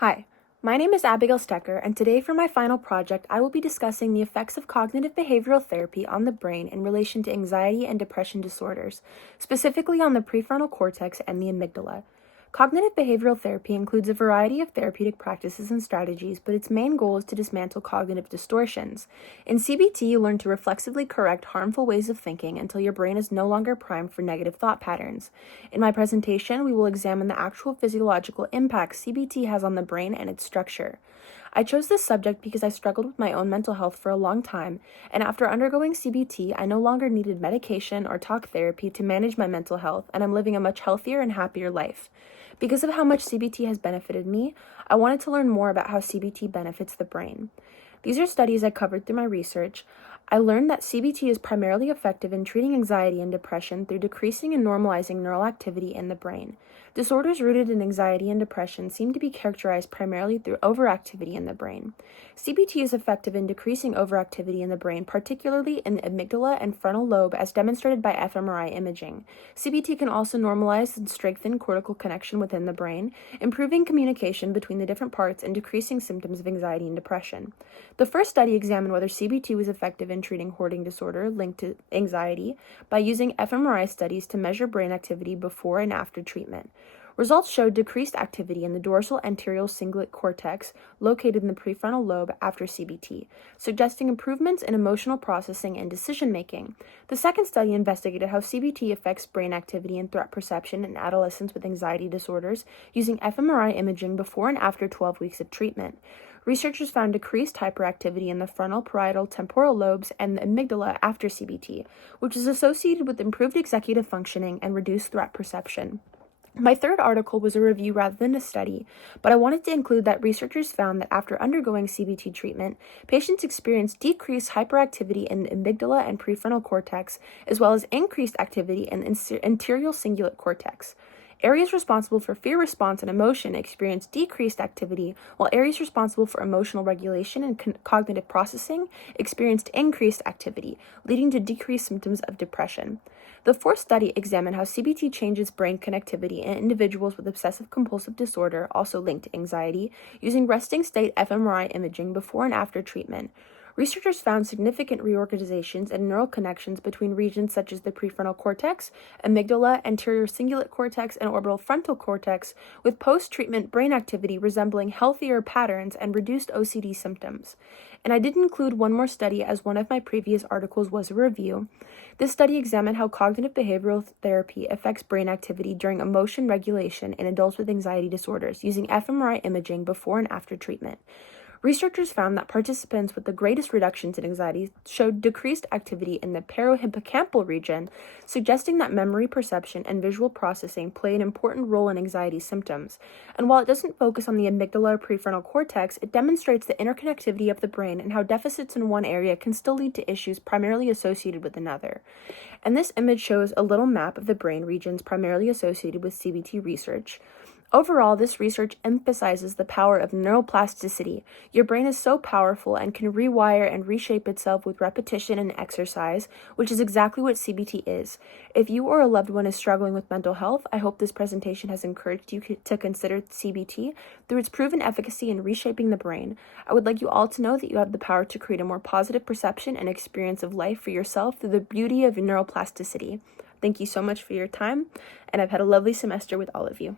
Hi, my name is Abigail Stecher, and today for my final project, I will be discussing the effects of cognitive behavioral therapy on the brain in relation to anxiety and depression disorders, specifically on the prefrontal cortex and the amygdala. Cognitive behavioral therapy includes a variety of therapeutic practices and strategies, but its main goal is to dismantle cognitive distortions. In CBT, you learn to reflexively correct harmful ways of thinking until your brain is no longer primed for negative thought patterns. In my presentation, we will examine the actual physiological impact CBT has on the brain and its structure. I chose this subject because I struggled with my own mental health for a long time, and after undergoing CBT, I no longer needed medication or talk therapy to manage my mental health, and I'm living a much healthier and happier life. Because of how much CBT has benefited me, I wanted to learn more about how CBT benefits the brain. These are studies I covered through my research. I learned that CBT is primarily effective in treating anxiety and depression through decreasing and normalizing neural activity in the brain. Disorders rooted in anxiety and depression seem to be characterized primarily through overactivity in the brain. CBT is effective in decreasing overactivity in the brain, particularly in the amygdala and frontal lobe, as demonstrated by fMRI imaging. CBT can also normalize and strengthen cortical connection within the brain, improving communication between the different parts and decreasing symptoms of anxiety and depression. The first study examined whether CBT was effective in treating hoarding disorder linked to anxiety by using fMRI studies to measure brain activity before and after treatment. Results showed decreased activity in the dorsal anterior cingulate cortex located in the prefrontal lobe after CBT, suggesting improvements in emotional processing and decision-making. The second study investigated how CBT affects brain activity and threat perception in adolescents with anxiety disorders using fMRI imaging before and after 12 weeks of treatment. Researchers found decreased hyperactivity in the frontal, parietal, temporal lobes and the amygdala after CBT, which is associated with improved executive functioning and reduced threat perception. My third article was a review rather than a study, but I wanted to include that researchers found that after undergoing CBT treatment, patients experienced decreased hyperactivity in the amygdala and prefrontal cortex, as well as increased activity in the anterior cingulate cortex. Areas responsible for fear response and emotion experienced decreased activity, while areas responsible for emotional regulation and cognitive processing experienced increased activity, leading to decreased symptoms of depression. The fourth study examined how CBT changes brain connectivity in individuals with obsessive-compulsive disorder, also linked to anxiety, using resting state fMRI imaging before and after treatment. Researchers found significant reorganizations and neural connections between regions such as the prefrontal cortex, amygdala, anterior cingulate cortex, and orbital frontal cortex, with post-treatment brain activity resembling healthier patterns and reduced OCD symptoms. And I did include one more study, as one of my previous articles was a review. This study examined how cognitive behavioral therapy affects brain activity during emotion regulation in adults with anxiety disorders using fMRI imaging before and after treatment. Researchers found that participants with the greatest reductions in anxiety showed decreased activity in the parohippocampal region, suggesting that memory perception and visual processing play an important role in anxiety symptoms. And while it doesn't focus on the amygdala or prefrontal cortex, it demonstrates the interconnectivity of the brain and how deficits in one area can still lead to issues primarily associated with another. And this image shows a little map of the brain regions primarily associated with CBT research. Overall, this research emphasizes the power of neuroplasticity. Your brain is so powerful and can rewire and reshape itself with repetition and exercise, which is exactly what CBT is. If you or a loved one is struggling with mental health, I hope this presentation has encouraged you to consider CBT through its proven efficacy in reshaping the brain. I would like you all to know that you have the power to create a more positive perception and experience of life for yourself through the beauty of neuroplasticity. Thank you so much for your time, and I've had a lovely semester with all of you.